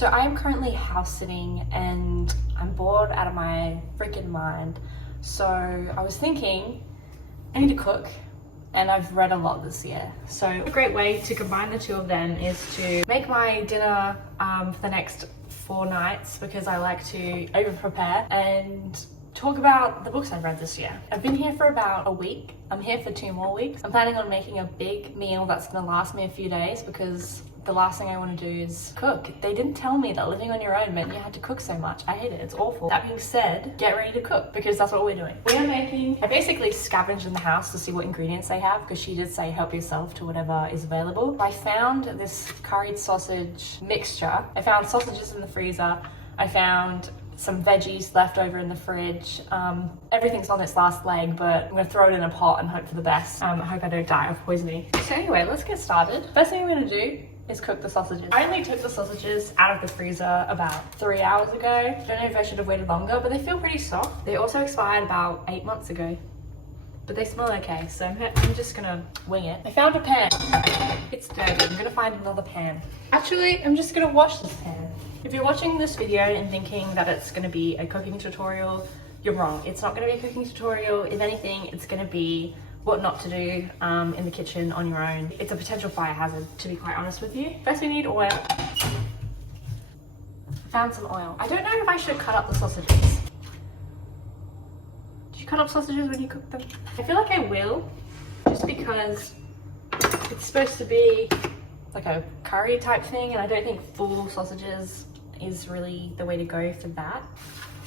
So I am currently house sitting and I'm bored out of my freaking mind. So I was thinking I need to cook, and I've read a lot this year. So a great way to combine the two of them is to make my dinner for the next 4 nights, because I like to over prepare, and talk about the books I've read this year. I've been here for about a week. I'm here for 2 more weeks. I'm planning on making a big meal that's gonna last me a few days, because the last thing I want to do is cook. They didn't tell me that living on your own meant you had to cook so much. I hate it, it's awful. That being said, get ready to cook, because that's what we're doing. I basically scavenged in the house to see what ingredients they have, because she did say help yourself to whatever is available. I found this curried sausage mixture. I found sausages in the freezer. I found some veggies left over in the fridge. Everything's on its last leg, but I'm gonna throw it in a pot and hope for the best. I hope I don't die of poisoning. So anyway, let's get started. First thing I'm gonna do is cook the sausages. I only took the sausages out of the freezer about 3 hours ago. Don't know if I should have waited longer, but they feel pretty soft. They also expired about 8 months ago, but they smell okay, so I'm just gonna wing it. I found a pan. It's dirty. I'm gonna find another pan. Actually, I'm just gonna wash this pan. If you're watching this video and thinking that it's gonna be a cooking tutorial, you're wrong. It's not gonna be a cooking tutorial. If anything, it's gonna be what not to do in the kitchen on your own. It's a potential fire hazard, to be quite honest with you. First we need oil. Found some oil. I don't know if I should cut up the sausages. Do you cut up sausages when you cook them? I feel like I will, just because it's supposed to be like a curry type thing, and I don't think full sausages is really the way to go for that.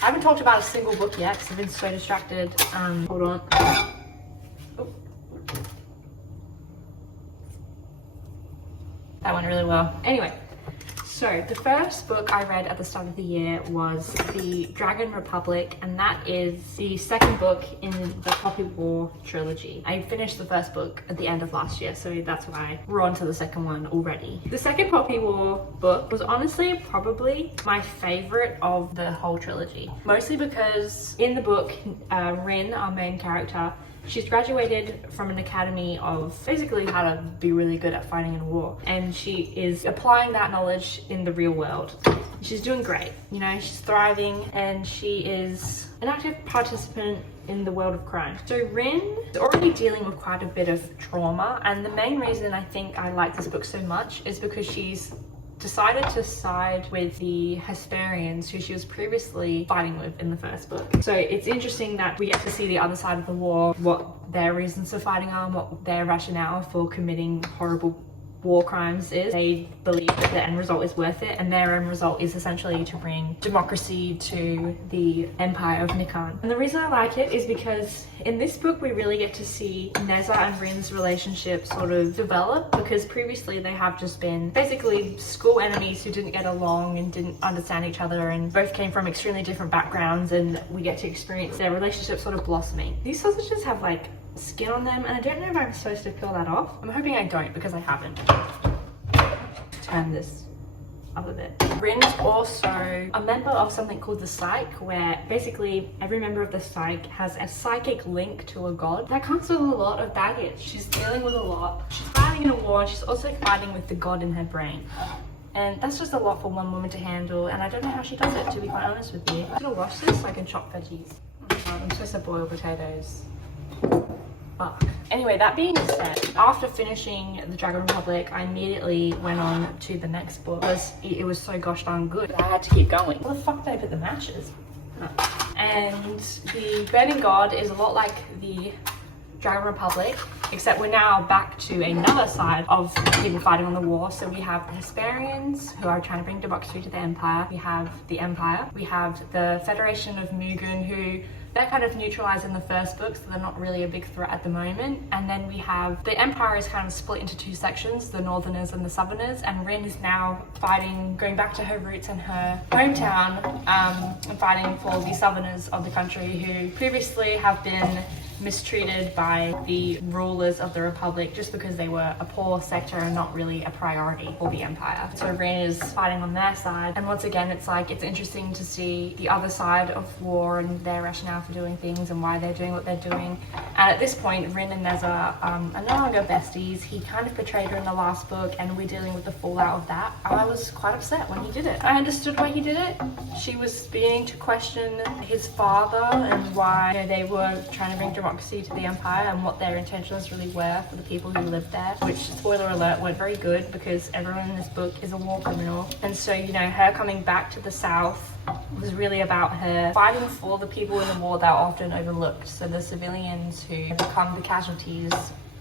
I haven't talked about a single book yet because I've been so distracted. Hold on. Oh. That went really well. Anyway, so the first book I read at the start of the year was The Dragon Republic, and that is the second book in the Poppy War trilogy. I finished the first book at the end of last year, so that's why we're on to the second one already. The second Poppy War book was honestly probably my favorite of the whole trilogy, mostly because in the book, Rin, our main character, she's graduated from an academy of basically how to be really good at fighting in a war, and she is applying that knowledge in the real world. She's doing great, you know, she's thriving, and she is an active participant in the world of crime. So Rin is already dealing with quite a bit of trauma, and the main reason I think I like this book so much is because she's decided to side with the Hesperians, who she was previously fighting with in the first book. So it's interesting that we get to see the other side of the war, what their reasons for fighting are, what their rationale for committing horrible war crimes is. They believe that the end result is worth it, and their end result is essentially to bring democracy to the Empire of Nikan. And the reason I like it is because in this book we really get to see Neza and Rin's relationship sort of develop, because previously they have just been basically school enemies who didn't get along and didn't understand each other, and both came from extremely different backgrounds, and we get to experience their relationship sort of blossoming. These sausages have like skin on them, and I don't know if I'm supposed to peel that off. I'm hoping I don't, because I haven't. Turn this up a bit. Rin's also a member of something called the Psyche, where basically every member of the Psyche has a psychic link to a god. That comes with a lot of baggage. She's dealing with a lot. She's fighting in a war, and she's also fighting with the god in her brain. And that's just a lot for one woman to handle, and I don't know how she does it, to be quite honest with you. I'm gonna wash this so I can chop veggies. Oh God, I'm supposed to boil potatoes. Fuck. Anyway, that being said, after finishing The Dragon Republic, I immediately went on to the next book because it was so gosh darn good. I had to keep going. Where the fuck did I put the matches? Huh. And The Burning God is a lot like The Dragon Republic, except we're now back to another side of people fighting on the war. So we have the Hesperians, who are trying to bring democracy to the Empire. We have the Empire. We have the Federation of Mugen, who they're kind of neutralized in the first book, so they're not really a big threat at the moment. And then we have the Empire is kind of split into 2 sections, the Northerners and the Southerners, and Rin is now fighting, going back to her roots in her hometown, and fighting for the Southerners of the country, who previously have been mistreated by the rulers of the Republic just because they were a poor sector and not really a priority for the Empire. So Rin is fighting on their side, and once again it's like it's interesting to see the other side of war and their rationale for doing things and why they're doing what they're doing. And at this point, Rin and Neza are no longer besties. He kind of betrayed her in the last book, and we're dealing with the fallout of that. I was quite upset when he did it. I understood why he did it. She was beginning to question his father and why, you know, they were trying to bring democracy to the Empire and what their intentions really were for the people who lived there, which, spoiler alert, weren't very good because everyone in this book is a war criminal. And so, you know, her coming back to the South was really about her fighting for the people in the war that are often overlooked, so the civilians who become the casualties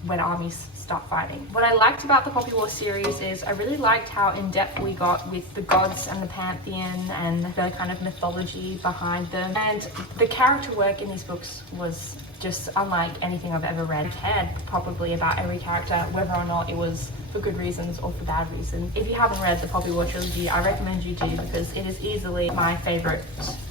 when armies start fighting. What I liked about the Poppy War series is I really liked how in-depth we got with the gods and the pantheon and the kind of mythology behind them, and the character work in these books was just unlike anything I've ever read. I cared probably about every character, whether or not it was for good reasons or for bad reasons. If you haven't read the Poppy War trilogy, I recommend you do, because it is easily my favorite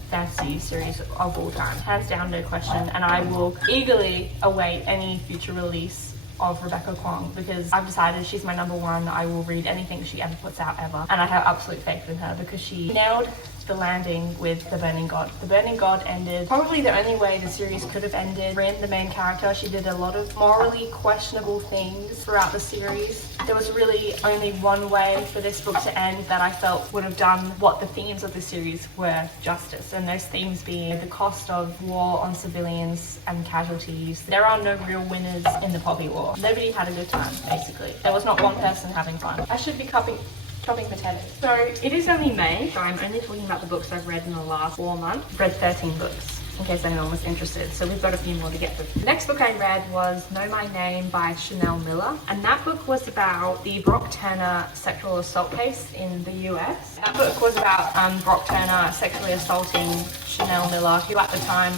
fantasy series of all time. Hands down, no question, and I will eagerly await any future release of Rebecca Kwong, because I've decided she's my number one. I will read anything she ever puts out ever, and I have absolute faith in her because she nailed the landing with The Burning God. The Burning God ended probably the only way the series could have ended. Rin, the main character, she did a lot of morally questionable things throughout the series. There was really only one way for this book to end that I felt would have done what the themes of the series were justice, and those themes being the cost of war on civilians and casualties. There are no real winners in the Poppy War. Nobody had a good time, basically. There was not one person having fun. I should be chopping potatoes. So it is only May, so I'm only talking about the books I've read in the last 4 months. I've read 13 books, in case anyone was interested, so we've got a few more to get through. The next book I read was Know My Name by Chanel Miller, and that book was about the Brock Turner sexual assault case in the US. That book was about Brock Turner sexually assaulting Chanel Miller, who at the time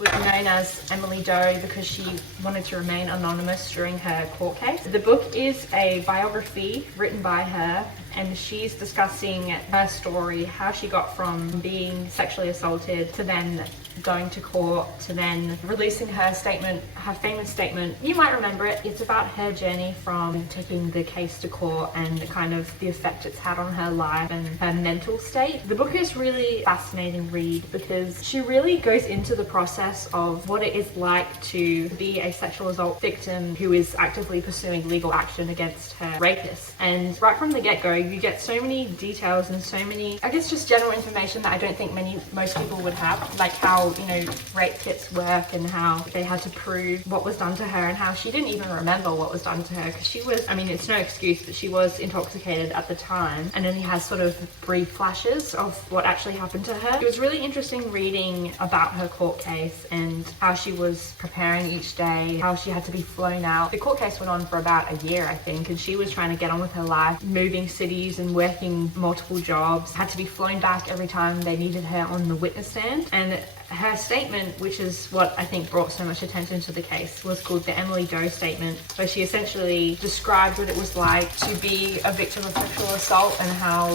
was known as Emily Doe because she wanted to remain anonymous during her court case. The book is a biography written by her, and she's discussing her story, how she got from being sexually assaulted to then going to court to then releasing her statement, her famous statement. You might remember it. It's about her journey from taking the case to court and kind of the effect it's had on her life and her mental state. The book is really fascinating read because she really goes into the process of what it is like to be a sexual assault victim who is actively pursuing legal action against her rapist. And right from the get-go, you get so many details and so many, I guess, just general information that I don't think most people would have, like how, you know, rape kits work and how they had to prove what was done to her and how she didn't even remember what was done to her because she was, I mean, it's no excuse, but she was intoxicated at the time, and then he has sort of brief flashes of what actually happened to her. It was really interesting reading about her court case and how she was preparing each day, how she had to be flown out. The court case went on for about a year, I think, and she was trying to get on with her life, moving cities and working multiple jobs, had to be flown back every time they needed her on the witness stand. And her statement, which is what I think brought so much attention to the case, was called the Emily Doe Statement, where she essentially described what it was like to be a victim of sexual assault and how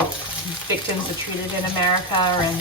victims are treated in America and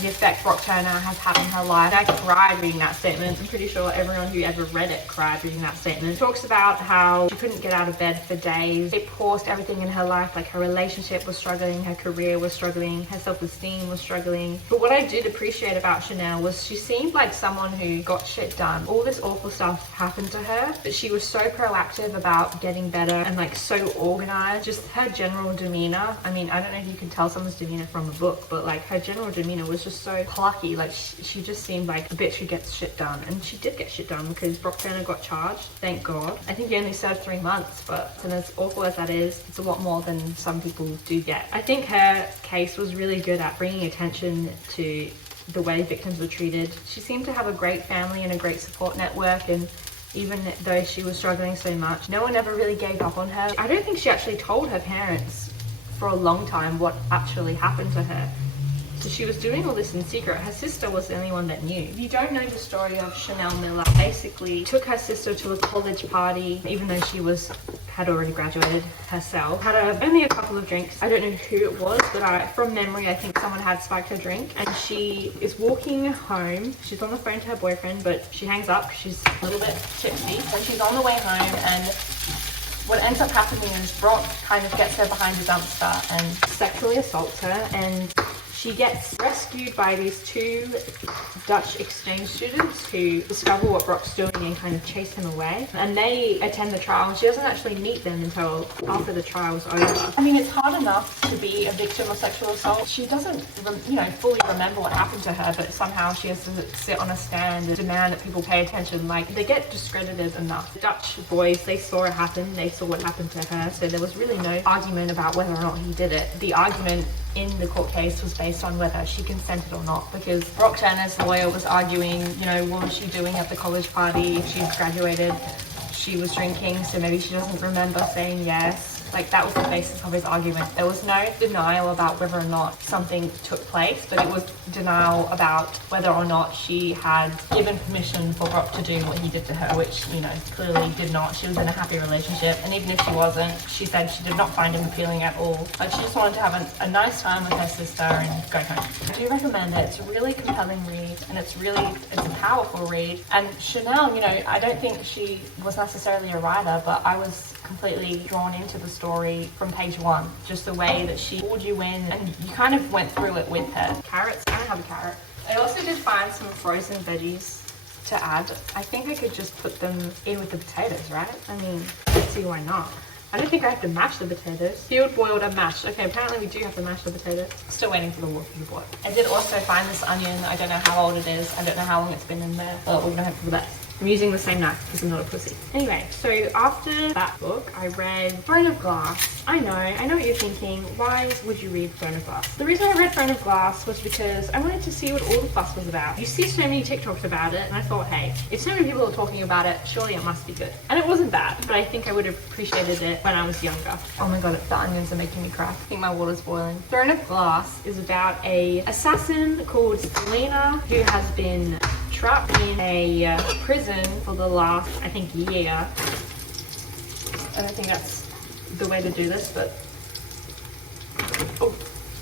the effect Brock Turner has had on her life. I cried reading that statement. I'm pretty sure everyone who ever read it cried reading that statement. It talks about how she couldn't get out of bed for days. It paused everything in her life, like her relationship was struggling, her career was struggling, her self-esteem was struggling. But what I did appreciate about Chanel was she seemed like someone who got shit done. All this awful stuff happened to her, but she was so proactive about getting better and like so organized. Just her general demeanor. I mean, I don't know if you can tell someone's demeanor from a book, but like her general demeanor was just so plucky. Like she just seemed like a bitch who gets shit done, and she did get shit done because Brock Turner got charged. Thank God. I think he only served 3 months, but and as awful as that is, it's a lot more than some people do get. I think her case was really good at bringing attention to the way victims were treated. She seemed to have a great family and a great support network, and even though she was struggling so much, no one ever really gave up on her. I don't think she actually told her parents for a long time what actually happened to her. So she was doing all this in secret. Her sister was the only one that knew. If you don't know the story of Chanel Miller, basically took her sister to a college party, even though she was had already graduated herself, had only a couple of drinks. I don't know who it was, but from memory, I think someone had spiked her drink, and she is walking home. She's on the phone to her boyfriend, but she hangs up. She's a little bit tipsy, so she's on the way home, and what ends up happening is Brock kind of gets her behind the dumpster and sexually assaults her, and she gets rescued by these two Dutch exchange students who discover what Brock's doing and kind of chase him away. And they attend the trial. She doesn't actually meet them until after the trial's over. I mean, it's hard enough to be a victim of sexual assault. She doesn't, fully remember what happened to her, but somehow she has to sit on a stand and demand that people pay attention. Like, they get discredited enough. The Dutch boys, they saw it happen. They saw what happened to her. So there was really no argument about whether or not he did it. The argument in the court case was based on whether she consented or not, because Brock Turner's lawyer was arguing, what was she doing at the college party? She's graduated, she was drinking, so maybe she doesn't remember saying yes. Like, that was the basis of his argument. There was no denial about whether or not something took place, but it was denial about whether or not she had given permission for Brock to do what he did to her, which, clearly did not. She was in a happy relationship, and even if she wasn't, she said she did not find him appealing at all. Like, she just wanted to have a nice time with her sister and go home. I do recommend it. It's a really compelling read, and it's a powerful read. And Chanel, I don't think she was necessarily a writer, but I was completely drawn into the story from page 1. Just the way that she pulled you in, and you kind of went through it with her. Carrots, I don't have a carrot. I also did find some frozen veggies to add. I think I could just put them in with the potatoes, right? I mean, let's see why not. I don't think I have to mash the potatoes. Peeled, boiled, and mashed. Okay, apparently we do have to mash the potatoes. Still waiting for the water to boil. I did also find this onion. I don't know how old it is. I don't know how long it's been in there, but we're gonna hope for the best. I'm using the same knife because I'm not a pussy. Anyway, so after that book, I read Throne of Glass. I know what you're thinking. Why would you read Throne of Glass? The reason I read Throne of Glass was because I wanted to see what all the fuss was about. You see so many TikToks about it, and I thought, hey, if so many people are talking about it, surely it must be good. And it wasn't bad, but I think I would have appreciated it when I was younger. Oh my god, the onions are making me cry. I think my water's boiling. Throne of Glass is about a assassin called Selena who has been trapped in a prison for the last, I think, year. I don't think that's the way to do this, but oh,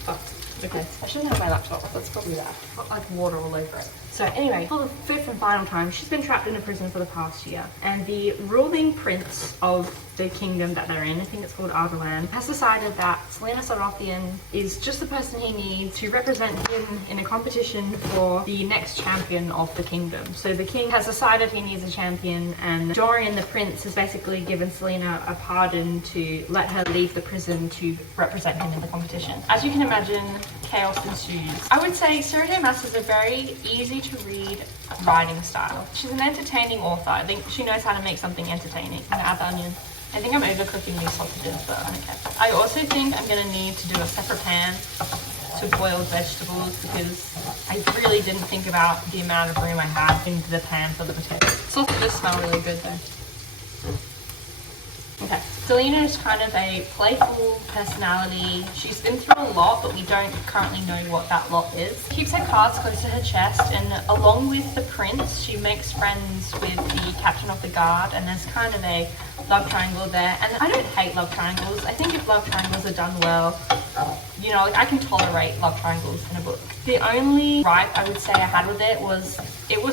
fuck. Okay, I shouldn't have my laptop. That's probably that. Got like water all over it. So anyway, for the 5th and final time, she's been trapped in a prison for the past year, and the ruling prince of the kingdom that they're in, I think it's called Ardalan, has decided that Selena Sarafian is just the person he needs to represent him in a competition for the next champion of the kingdom. So the king has decided he needs a champion, and Dorian the prince has basically given Selena a pardon to let her leave the prison to represent him in the competition. As you can imagine, chaos ensues. I would say Sarah Maas is a very easy to read writing style. She's an entertaining author. I think she knows how to make something entertaining. I'm gonna add the onion. I think I'm overcooking these sausages, but I don't care. I also think I'm gonna need to do a separate pan to boil vegetables because I really didn't think about the amount of room I had in the pan for the potatoes. Sausages smell really good though. Okay, Selena is kind of a playful personality. She's been through a lot, but we don't currently know what that lot is. Keeps her cards close to her chest, and along with the prince, she makes friends with the captain of the guard, and there's kind of a love triangle there. And I don't hate love triangles. I think if love triangles are done well, I can tolerate love triangles in a book. The only gripe I would say I had with it was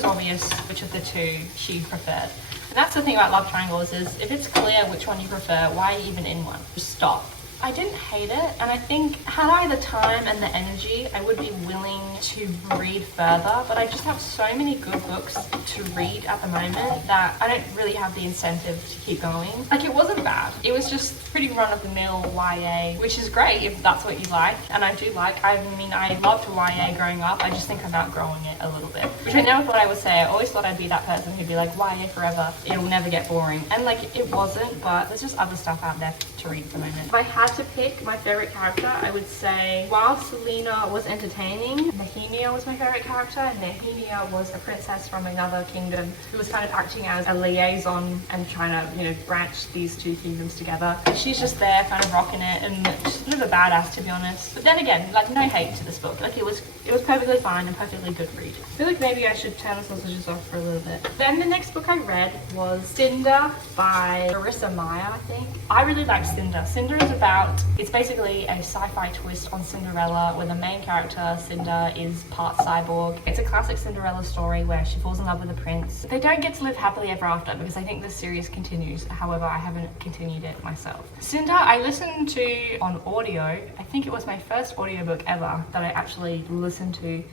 obvious which of the two she preferred. And that's the thing about love triangles is if it's clear which one you prefer, why are you even in one? Just stop. I didn't hate it, and I think had I the time and the energy, I would be willing to read further, but I just have so many good books to read at the moment that I don't really have the incentive to keep going. Like, it wasn't bad. It was just pretty run-of-the-mill YA, which is great if that's what you like, and I do like. I mean, I loved YA growing up. I just think I'm outgrowing it a little bit, which I never thought I would say. I always thought I'd be that person who'd be like, YA forever. It'll never get boring. And, like, it wasn't, but there's just other stuff out there to read at the moment. If I had had to pick my favorite character, I would say while Selena was entertaining, Nehemia was my favorite character. Nehemia was a princess from another kingdom who was kind of acting as a liaison and trying to, you know, branch these two kingdoms together. And she's just there kind of rocking it, and she's a bit of a badass, to be honest. But then again, like, no hate to this book. Like, it was perfectly fine and perfectly good read. I feel like maybe I should turn the sausages off for a little bit. Then the next book I read was Cinder by Marissa Meyer, I think. I really like Cinder. Cinder is about, it's basically a sci-fi twist on Cinderella where the main character, Cinder, is part cyborg. It's a classic Cinderella story where she falls in love with a prince. They don't get to live happily ever after because I think the series continues. However, I haven't continued it myself. Cinder, I listened to on audio. I think it was my first audiobook ever that I actually listened to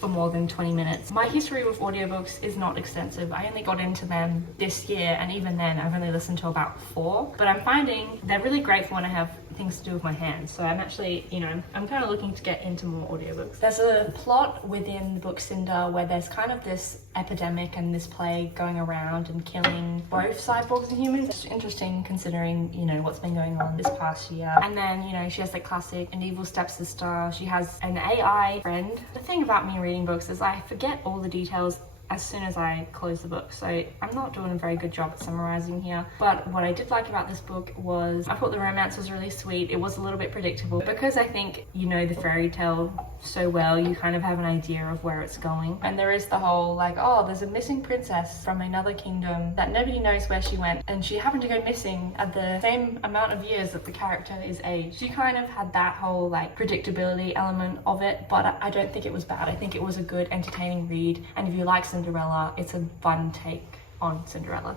for more than 20 minutes. My history with audiobooks is not extensive. I only got into them this year, and even then I've only listened to about 4, but I'm finding they're really great for when I have things to do with my hands. So I'm actually, you know, I'm kind of looking to get into more audiobooks. There's a plot within the book Cinder where there's kind of this epidemic and this plague going around and killing both cyborgs and humans. It's interesting considering, you know, what's been going on this past year. And then, you know, she has the classic an evil stepsister. She has an AI friend. The thing about me reading books is I forget all the details as soon as I close the book, so I'm not doing a very good job at summarizing here. But what I did like about this book was I thought the romance was really sweet. It was a little bit predictable because I think you know the fairy tale so well, you kind of have an idea of where it's going. And there is the whole like, oh, there's a missing princess from another kingdom that nobody knows where she went, and she happened to go missing at the same amount of years that the character is aged. She kind of had that whole like predictability element of it, but I don't think it was bad. I think it was a good entertaining read, and if you like Cinderella, it's a fun take on Cinderella.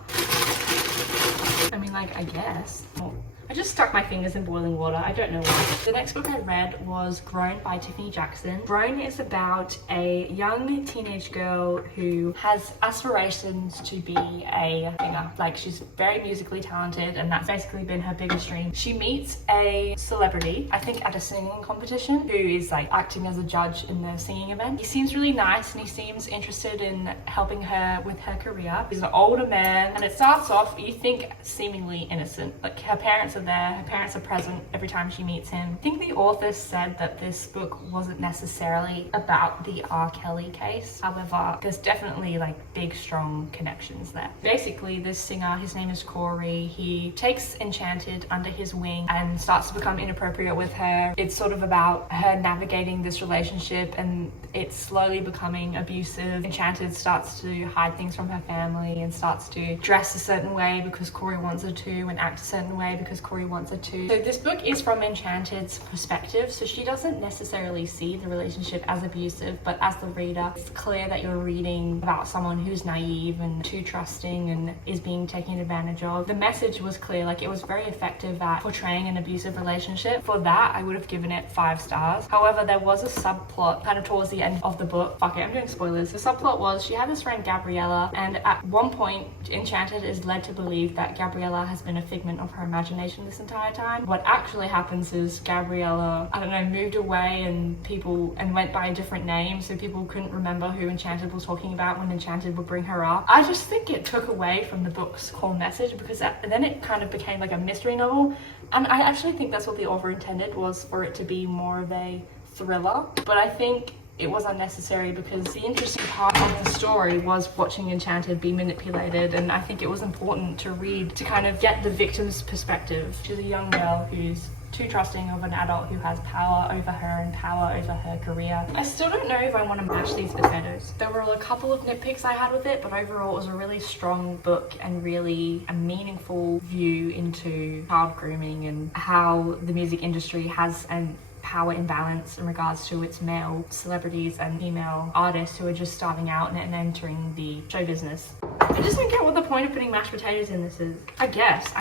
I mean, like, I guess. Well, I just stuck my fingers in boiling water. I don't know why. The next book I read was Grown by Tiffany Jackson. Grown is about a young teenage girl who has aspirations to be a singer. Like, she's very musically talented, and that's basically been her biggest dream. She meets a celebrity, I think at a singing competition, who is like acting as a judge in the singing event. He seems really nice and he seems interested in helping her with her career. He's an older man, and it starts off, you think, seemingly innocent. Like, her parents are there, her parents are present every time she meets him. I think the author said that this book wasn't necessarily about the R. Kelly case. However, there's definitely like big, strong connections there. Basically, this singer, his name is Corey, he takes Enchanted under his wing and starts to become inappropriate with her. It's sort of about her navigating this relationship, and it's slowly becoming abusive. Enchanted starts to hide things from her family and starts to dress a certain way because Corey wants her to, and act a certain way because Corey wants her to. So this book is from Enchanted's perspective, so she doesn't necessarily see the relationship as abusive, but as the reader, it's clear that you're reading about someone who's naive and too trusting and is being taken advantage of. The message was clear, like it was very effective at portraying an abusive relationship. For that, I would have given it 5 stars. However, there was a subplot kind of towards the end of the book. Fuck it, I'm doing spoilers. The subplot was she had this friend Gabriella, and at one point, Enchanted is led to believe that Gabriella has been a figment of her imagination this entire time. What actually happens is Gabriella, I don't know, moved away and went by a different name, so people couldn't remember who Enchanted was talking about when Enchanted would bring her up. I just think it took away from the book's core message, because then it kind of became like a mystery novel, and I actually think that's what the author intended, was for it to be more of a thriller. But I think it was unnecessary because the interesting part of the story was watching Enchanted be manipulated, and I think it was important to read to kind of get the victim's perspective. She's a young girl who's too trusting of an adult who has power over her and power over her career. I still don't know if I want to mash these potatoes. There were a couple of nitpicks I had with it, but overall it was a really strong book and really a meaningful view into child grooming and how the music industry has an power imbalance in regards to its male celebrities and female artists who are just starting out and entering the show business. I just don't get what the point of putting mashed potatoes in this is. I guess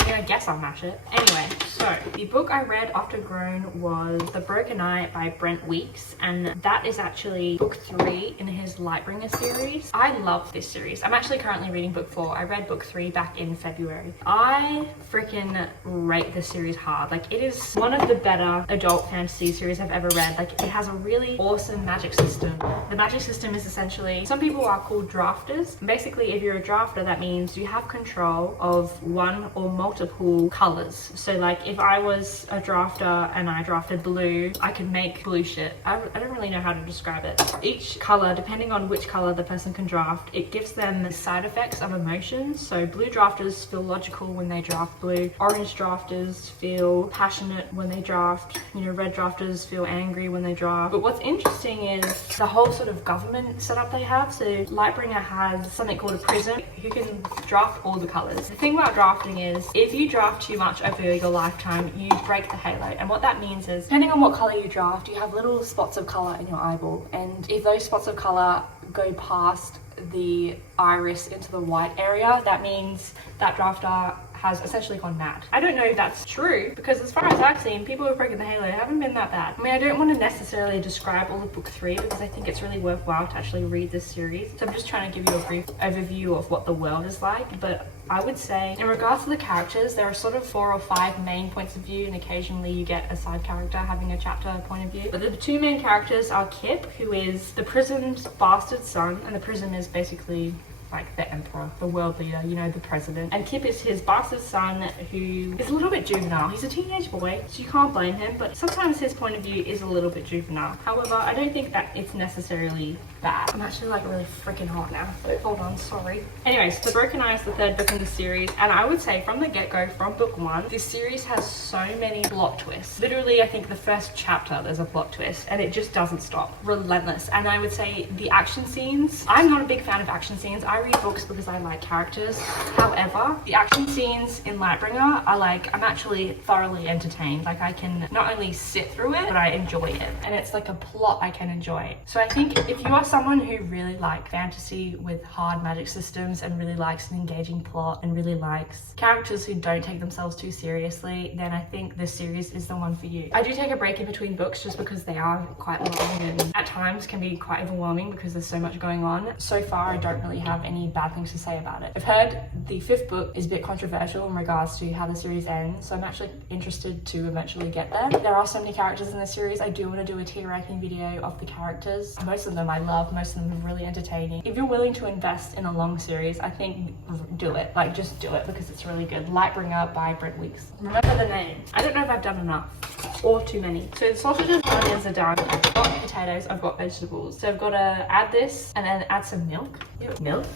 I'll mash it. Anyway, so the book I read after Grown was The Broken Eye by Brent Weeks, and that is actually book 3 in his Lightbringer series. I love this series. I'm actually currently reading book 4. I read book 3 back in February. I freaking rate this series hard. Like, it is one of the better adult fantasy series I've ever read. Like, it has a really awesome magic system. The magic system is essentially, some people are called drafters. Basically, if you're a drafter, that means you have control of one or multiple colors. So like if I was a drafter and I drafted blue, I could make blue shit. I don't really know how to describe it. Each color, depending on which color the person can draft, it gives them side effects of emotions. So blue drafters feel logical when they draft blue. Orange drafters feel passionate when they draft. You know, red drafters feel angry when they draft. But what's interesting is the whole sort of government setup they have. So Lightbringer has something called a prism who can draft all the colors. The thing about drafting is if you draft too much over your lifetime, you break the halo. And what that means is, depending on what color you draft, you have little spots of color in your eyeball. And if those spots of color go past the iris into the white area, that means that drafter has essentially gone mad. I don't know if that's true, because as far as I've seen, people who have broken the halo haven't been that bad. I mean, I don't want to necessarily describe all of book 3 because I think it's really worthwhile to actually read this series. So I'm just trying to give you a brief overview of what the world is like. But I would say in regards to the characters, there are sort of 4 or 5 main points of view, and occasionally you get a side character having a chapter point of view. But the 2 main characters are Kip, who is the prism's bastard son, and the prism is basically like the emperor, the world leader, you know, the president. And Kip is his bastard son who is a little bit juvenile. He's a teenage boy, so you can't blame him, but sometimes his point of view is a little bit juvenile. However, I don't think that it's necessarily bad. I'm actually like really freaking hot now. Hold on, sorry. Anyways, The Broken Eye is the 3rd book in the series, and I would say from the get-go, from book 1, this series has so many plot twists. Literally, I think the first chapter there's a plot twist, and it just doesn't stop. Relentless. And I would say the action scenes, I'm not a big fan of action scenes. I read books because I like characters. However, the action scenes in Lightbringer are like, I'm actually thoroughly entertained. Like I can not only sit through it, but I enjoy it. And it's like a plot I can enjoy. So I think if you are someone who really likes fantasy with hard magic systems and really likes an engaging plot and really likes characters who don't take themselves too seriously, then I think this series is the one for you. I do take a break in between books just because they are quite long and at times can be quite overwhelming because there's so much going on. So far, I don't really have any bad things to say about it. I've heard the 5th book is a bit controversial in regards to how the series ends, so I'm actually interested to eventually get there. There are so many characters in this series. I do want to do a tier ranking video of the characters. Most of them I love, most of them are really entertaining. If you're willing to invest in a long series, I think do it. Like just do it because it's really good. Lightbringer by Brent. Remember the name. I don't know if I've done enough or too many. So the sausages and onions are done. I've got potatoes, I've got vegetables. So I've got to add this and then add some milk. Milk?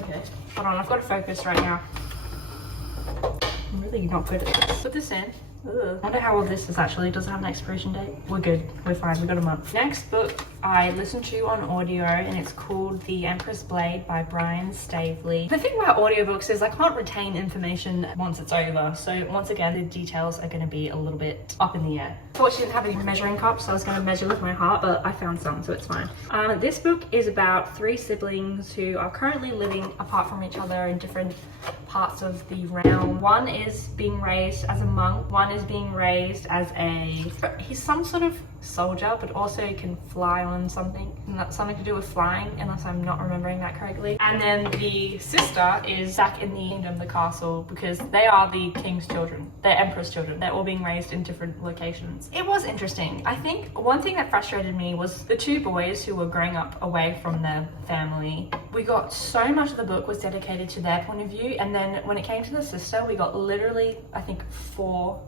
Okay. Hold on, I've got to focus right now. I'm really not good at this. Put this in. Ugh. I wonder how old this is actually. Does it have an expiration date? We're good. We're fine. We got a month. Next book I listened to on audio, and it's called The Empress Blade by Brian Stavely. The thing about audiobooks is I can't retain information once it's over. So once again, the details are going to be a little bit up in the air. Fortunately, I didn't have any measuring cups, so I was going to measure with my heart, but I found some, so it's fine. This book is about 3 siblings who are currently living apart from each other in different parts of the realm. One is being raised as a monk. One is being raised as he's some sort of soldier, but also can fly on something, and that's something to do with flying, unless I'm not remembering that correctly. And then the sister is back in the kingdom, the castle, because they are the king's children. They're emperor's children. They're all being raised in different locations. It was interesting. I think one thing that frustrated me was the 2 boys who were growing up away from their family. We got so much of the book was dedicated to their point of view, and then when it came to the sister, we got literally, I think, 4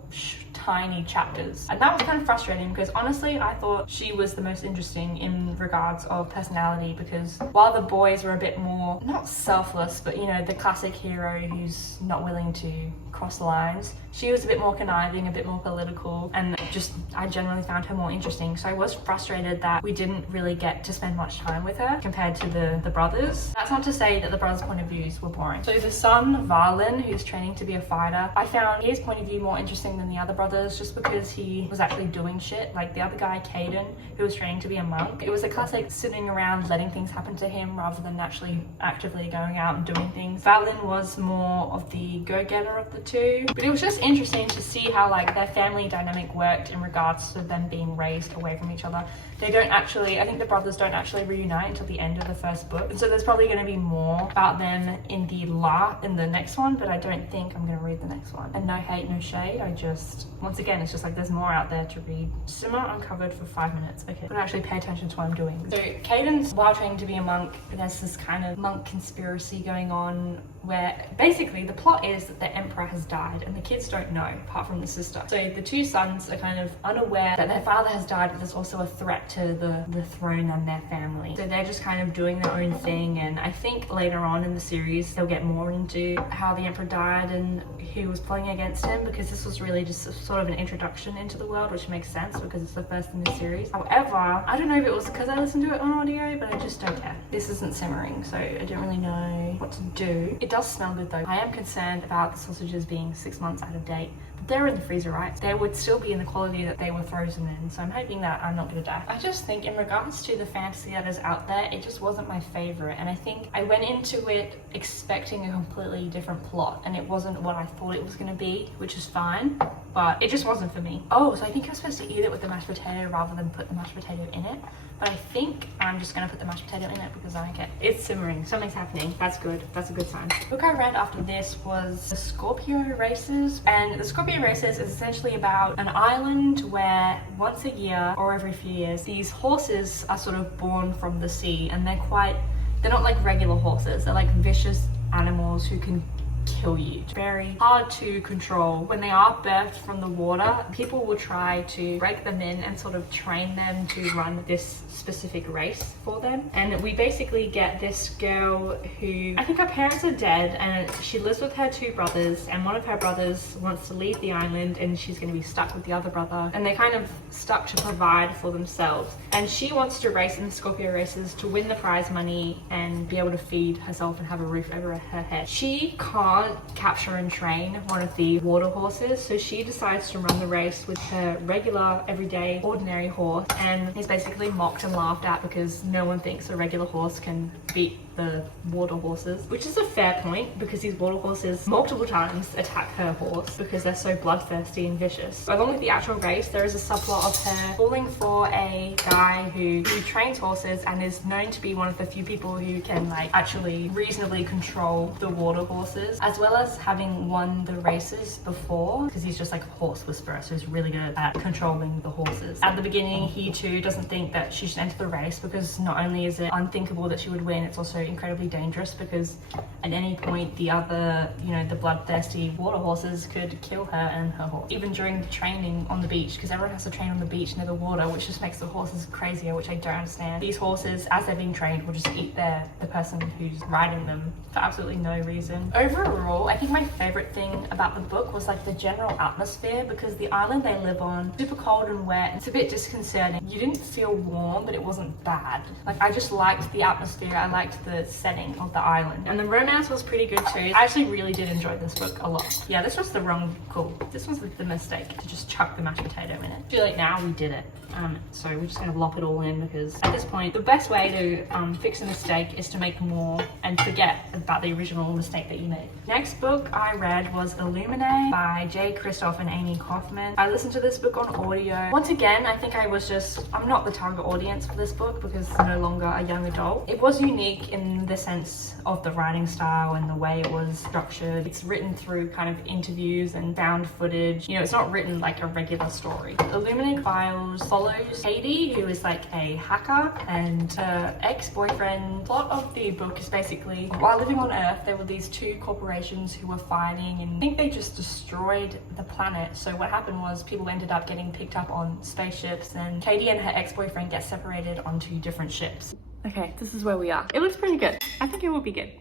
tiny chapters, and that was kind of frustrating because honestly I thought she was the most interesting in regards of personality, because while the boys were a bit more not selfless, but you know, the classic hero who's not willing to cross the lines, she was a bit more conniving, a bit more political, and just I generally found her more interesting. So I was frustrated that we didn't really get to spend much time with her compared to the brothers. That's not to say that the brothers' point of views were boring. So the son, Varlin, who's training to be a fighter, I found his point of view more interesting than the other brothers just because he was actually doing shit. Like the other guy, Caden, who was training to be a monk, it was a classic sitting around letting things happen to him rather than actually actively going out and doing things. Varlin was more of the go-getter of the 2, but it was just interesting to see how like their family dynamic worked in regards to them being raised away from each other. They don't actually, I think the brothers don't actually reunite until the end of the 1st book, and so there's probably going to be more about them in the next one, but I don't think I'm going to read the next one. And no hate, no shade, I just, once again, it's just like there's more out there to read. Simmer, I'm I'm covered for 5 minutes. Okay, but actually pay attention to what I'm doing. So Caden's, while training to be a monk, there's this kind of monk conspiracy going on where basically the plot is that the emperor has died and the kids don't know, apart from the sister. So the two sons are kind of unaware that their father has died, but there's also a threat to the throne and their family. So they're just kind of doing their own thing, and I think later on in the series they'll get more into how the emperor died and who was plotting against him, because this was really just sort of an introduction into the world, which makes sense because it's the first in the series. However, I don't know if it was because I listened to it on audio, but I just don't care. This isn't simmering, so I don't really know what to do. It does smell good though. I am concerned about the sausages being 6 months out of date. They're in the freezer, right? They would still be in the quality that they were frozen in, so I'm hoping that I'm not gonna die. I just think in regards to the fantasy that is out there, it just wasn't my favorite, and I think I went into it expecting a completely different plot, and it wasn't what I thought it was gonna be, which is fine, but it just wasn't for me. Oh, so I think I'm supposed to eat it with the mashed potato rather than put the mashed potato in it, but I think I'm just gonna put the mashed potato in it because I don't care. It's simmering, something's happening. That's good, that's a good sign. The book I read after this was The Scorpio Races, and The Scorpio Races is essentially about an island where once a year or every few years, these horses are sort of born from the sea, and they're not like regular horses, they're like vicious animals who can kill you. It's very hard to control. When they are birthed from the water, people will try to break them in and sort of train them to run this specific race for them. And we basically get this girl who, I think her parents are dead, and she lives with her two brothers, and one of her brothers wants to leave the island and she's going to be stuck with the other brother, and they're kind of stuck to provide for themselves. And she wants to race in the Scorpio Races to win the prize money and be able to feed herself and have a roof over her head. She can't capture and train one of the water horses, so she decides to run the race with her regular, everyday, ordinary horse, and is basically mocked and laughed at because no one thinks a regular horse can beat the water horses, which is a fair point because these water horses multiple times attack her horse because they're so bloodthirsty and vicious. But along with the actual race, there is a subplot of her falling for a guy who trains horses and is known to be one of the few people who can like actually reasonably control the water horses, as well as having won the races before, because he's just like a horse whisperer, so he's really good at controlling the horses. At the beginning, he too doesn't think that she should enter the race because not only is it unthinkable that she would win, it's also incredibly dangerous because at any point the other, the bloodthirsty water horses could kill her and her horse. Even during the training on the beach, because everyone has to train on the beach near the water, which just makes the horses crazier, which I don't understand. These horses, as they're being trained, will just eat the person who's riding them for absolutely no reason. Overall, I think my favorite thing about the book was like the general atmosphere, because the island they live on, super cold and wet. It's a bit disconcerting. You didn't feel warm, but it wasn't bad. Like I just liked the atmosphere. I liked the setting of the island, and the romance was pretty good too. I actually really did enjoy this book a lot. Yeah, this was this was the mistake to just chuck the mashed potato in it. Too late now, we did it. So we're just gonna lop it all in because at this point, the best way to fix a mistake is to make more and forget about the original mistake that you made. Next book I read was Illuminae by J. Kristoff and Amy Kaufman. I listened to this book on audio. Once again, I think I'm not the target audience for this book because I'm no longer a young adult. It was unique in the sense of the writing style and the way it was structured. It's written through kind of interviews and found footage. It's not written like a regular story. Illuminae Files follows Katie, who is like a hacker, and her ex-boyfriend. The plot of the book is basically, while living on Earth, there were these two corporations who were fighting, and I think they just destroyed the planet. So what happened was people ended up getting picked up on spaceships, and Katie and her ex-boyfriend get separated onto different ships. Okay, this is where we are. It looks pretty good. I think it will be good.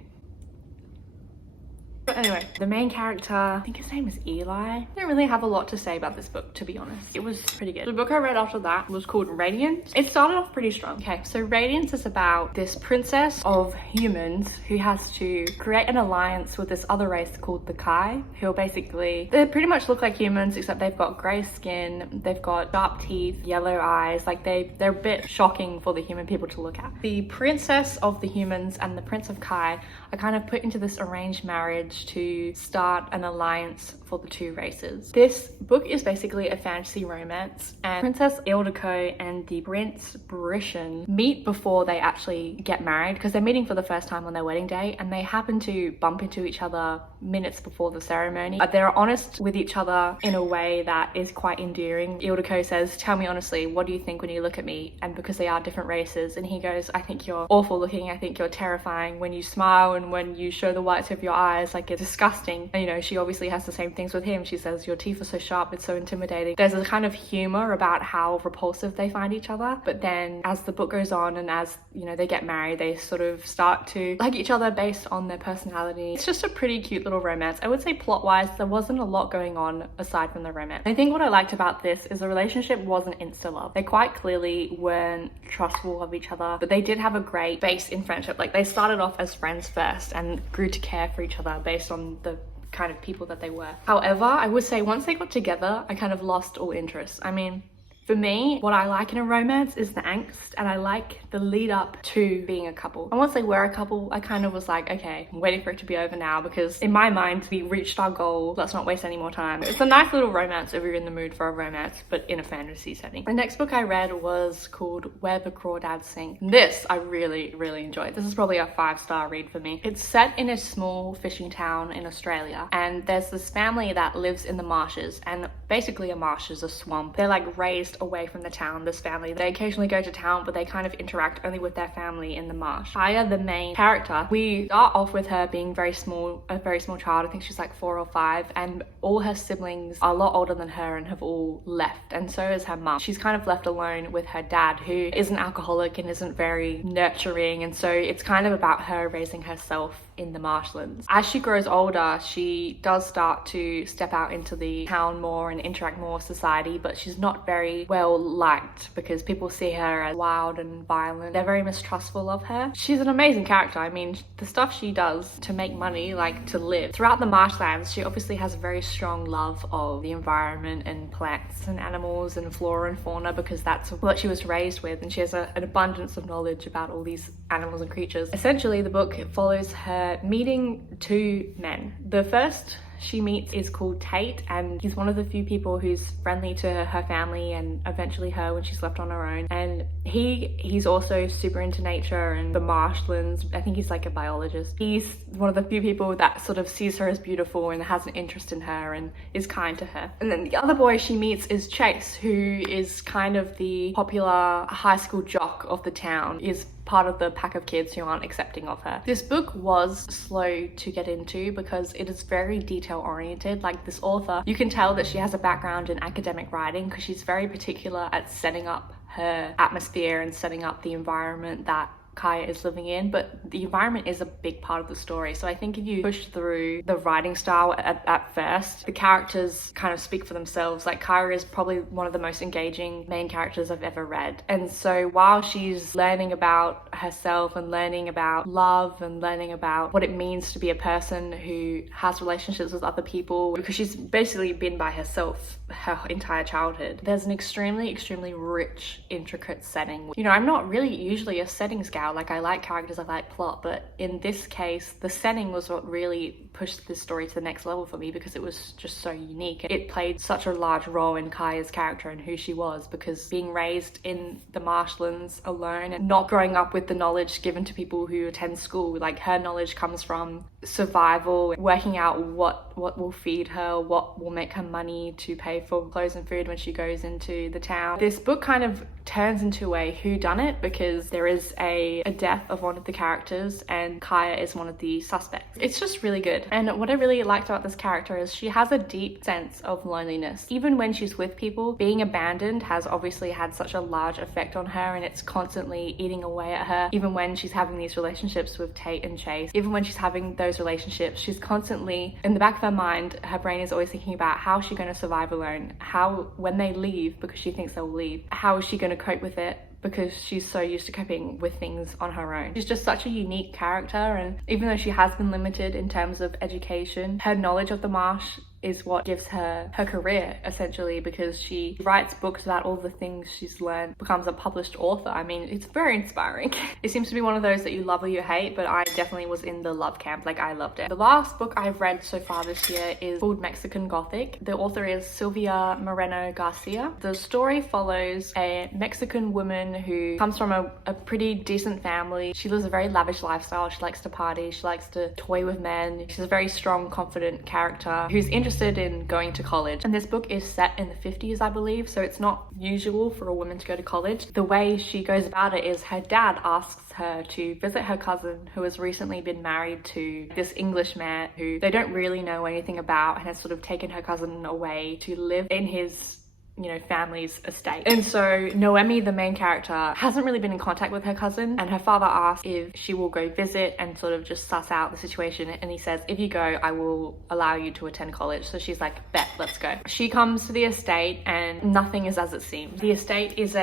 But anyway, the main character, I think his name is Eli. I don't really have a lot to say about this book, to be honest. It was pretty good. The book I read after that was called Radiance. It started off pretty strong. Okay, so Radiance is about this princess of humans who has to create an alliance with this other race called the Kai, who are basically, they pretty much look like humans, except they've got grey skin, they've got sharp teeth, yellow eyes. Like they're a bit shocking for the human people to look at. The princess of the humans and the prince of Kai are kind of put into this arranged marriage manage to start an alliance for the two races. This book is basically a fantasy romance, and Princess Ildiko and the Prince Brishan meet before they actually get married, because they're meeting for the first time on their wedding day, and they happen to bump into each other minutes before the ceremony. They're honest with each other in a way that is quite endearing. Ildiko says, "Tell me honestly, what do you think when you look at me?" And because they are different races, and he goes, "I think you're awful looking, I think you're terrifying when you smile and when you show the whites of your eyes, like it's disgusting." And you know, she obviously has the same things with him. She says, "Your teeth are so sharp, it's so intimidating." There's a kind of humor about how repulsive they find each other, but then as the book goes on and as, you know, they get married, they sort of start to like each other based on their personality. It's just a pretty cute little romance. I would say plot-wise, there wasn't a lot going on aside from the romance. I think what I liked about this is the relationship wasn't insta-love. They quite clearly weren't trustful of each other, but they did have a great base in friendship. Like, they started off as friends first and grew to care for each other based on the kind of people that they were. However, I would say once they got together, I kind of lost all interest. I mean, for me, what I like in a romance is the angst, and I like the lead up to being a couple. And once they were a couple, I kind of was like, okay, I'm waiting for it to be over now, because in my mind, we reached our goal. Let's not waste any more time. It's a nice little romance if you're in the mood for a romance, but in a fantasy setting. The next book I read was called Where the Crawdads Sing. This I really, really enjoyed. This is probably a 5-star read for me. It's set in a small fishing town in Australia, and there's this family that lives in the marshes, and basically a marsh is a swamp. They're like raised away from the town, this family. They occasionally go to town, but they kind of interact only with their family in the marsh. Aya, the main character, we start off with her being very small, a very small child. I think she's like 4 or 5, and all her siblings are a lot older than her and have all left, and so is her mum. She's kind of left alone with her dad, who is an alcoholic and isn't very nurturing, and so it's kind of about her raising herself in the marshlands. As she grows older, she does start to step out into the town more and interact more with society, but she's not very well liked because people see her as wild and violent. They're very mistrustful of her. She's an amazing character. I mean, the stuff she does to make money, like to live. Throughout the marshlands, she obviously has a very strong love of the environment and plants and animals and flora and fauna, because that's what she was raised with, and she has an abundance of knowledge about all these animals and creatures. Essentially, the book follows her meeting 2 men. The first she meets is called Tate, and he's one of the few people who's friendly to her family and eventually her when she's left on her own. And he's also super into nature and the marshlands. I think he's like a biologist. He's one of the few people that sort of sees her as beautiful and has an interest in her and is kind to her. And then the other boy she meets is Chase, who is kind of the popular high school jock of the town, is part of the pack of kids who aren't accepting of her. This book was slow to get into because it is very detail oriented. Like, this author, you can tell that she has a background in academic writing because she's very particular at setting up her atmosphere and setting up the environment that Kaya is living in, but the environment is a big part of the story. So I think if you push through the writing style at first, the characters kind of speak for themselves. Like, Kaya is probably one of the most engaging main characters I've ever read. And so while she's learning about herself and learning about love and learning about what it means to be a person who has relationships with other people, because she's basically been by herself her entire childhood, there's an extremely, extremely rich, intricate setting. You know, I'm not really usually a settings gal. Like, I like characters, I like plot, but in this case, the setting was what really pushed this story to the next level for me, because it was just so unique. It played such a large role in Kaya's character and who she was, because being raised in the marshlands alone and not growing up with the knowledge given to people who attend school, like, her knowledge comes from survival, working out what will feed her, what will make her money to pay for clothes and food when she goes into the town. This book kind of turns into a whodunit, because there is a death of one of the characters and Kaya is one of the suspects. It's just really good. And what I really liked about this character is she has a deep sense of loneliness. Even when she's with people, being abandoned has obviously had such a large effect on her, and it's constantly eating away at her. Even when she's having these relationships with Tate and Chase, even when she's having those relationships, she's constantly, in the back of her mind, her brain is always thinking about how is she going to survive alone? How, when they leave, because she thinks they'll leave, how is she going to cope with it? Because she's so used to coping with things on her own. She's just such a unique character, and even though she has been limited in terms of education, her knowledge of the marsh is what gives her her career, essentially, because she writes books about all the things she's learned, becomes a published author. I mean, it's very inspiring. It seems to be one of those that you love or you hate, but I definitely was in the love camp. Like, I loved it. The last book I've read so far this year is called Mexican Gothic. The author is Silvia Moreno Garcia. The story follows a Mexican woman who comes from a pretty decent family. She lives a very lavish lifestyle. She likes to party, she likes to toy with men. She's a very strong, confident character who's interested in going to college. And this book is set in the 50s, I believe, so it's not usual for a woman to go to college. The way she goes about it is her dad asks her to visit her cousin who has recently been married to this English man who they don't really know anything about, and has sort of taken her cousin away to live in his, you know, family's estate. And so Noemi, the main character, hasn't really been in contact with her cousin, and her father asks if she will go visit and sort of just suss out the situation, and he says, if you go, I will allow you to attend college. So she's like, bet, let's go. She comes to the estate and nothing is as it seems. The estate is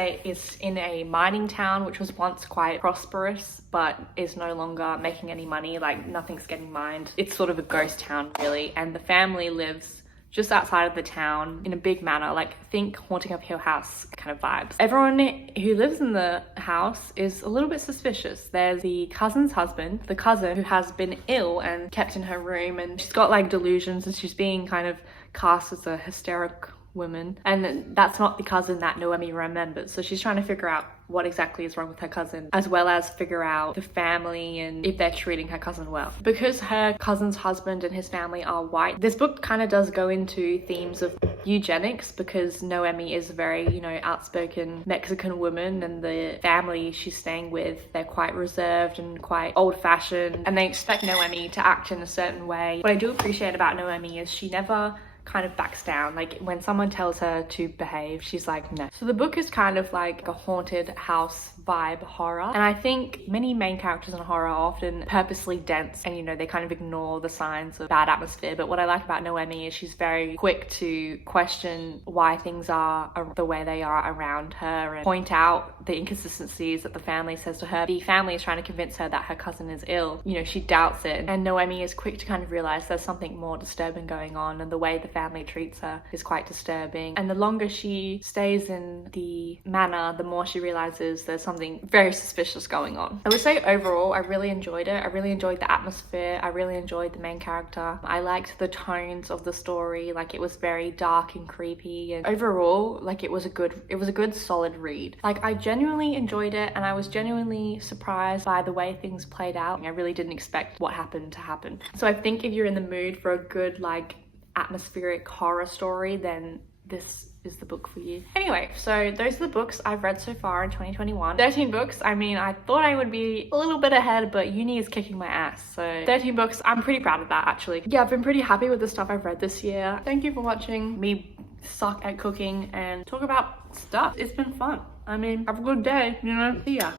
in a mining town which was once quite prosperous but is no longer making any money. Like, nothing's getting mined. It's sort of a ghost town, really, and the family lives just outside of the town in a big manor, like think Haunting of Hill House kind of vibes. Everyone who lives in the house is a little bit suspicious. There's the cousin's husband, the cousin who has been ill and kept in her room, and she's got like delusions and she's being kind of cast as a hysteric woman, and that's not the cousin that Noemi remembers. So she's trying to figure out what exactly is wrong with her cousin, as well as figure out the family and if they're treating her cousin well. Because her cousin's husband and his family are white, this book kind of does go into themes of eugenics, because Noemi is a very, you know, outspoken Mexican woman, and the family she's staying with, they're quite reserved and quite old-fashioned, and they expect Noemi to act in a certain way. What I do appreciate about Noemi is she never kind of backs down. Like, when someone tells her to behave, she's like, no. So the book is kind of like a haunted house vibe horror, and I think many main characters in horror are often purposely dense, and you know, they kind of ignore the signs of bad atmosphere. But what I like about Noemi is she's very quick to question why things are the way they are around her, and point out the inconsistencies that the family says to her. The family is trying to convince her that her cousin is ill. You know, she doubts it, and Noemi is quick to kind of realize there's something more disturbing going on, and the way the family treats her is quite disturbing. And the longer she stays in the manor, the more she realizes there's something very suspicious going on. I would say overall, I really enjoyed it. I really enjoyed the atmosphere. I really enjoyed the main character. I liked the tones of the story. Like, it was very dark and creepy, and overall, like, it was a good solid read. Like, I genuinely enjoyed it, and I was genuinely surprised by the way things played out. I really didn't expect what happened to happen. So I think if you're in the mood for a good, like, atmospheric horror story, then this is the book for you. Anyway, so those are the books I've read so far in 2021. 13 books. I mean, I thought I would be a little bit ahead, but uni is kicking my ass. So 13 books, I'm pretty proud of that, actually. Yeah, I've been pretty happy with the stuff I've read this year. Thank you for watching me suck at cooking and talk about stuff. It's been fun. I mean, have a good day, you know? See ya.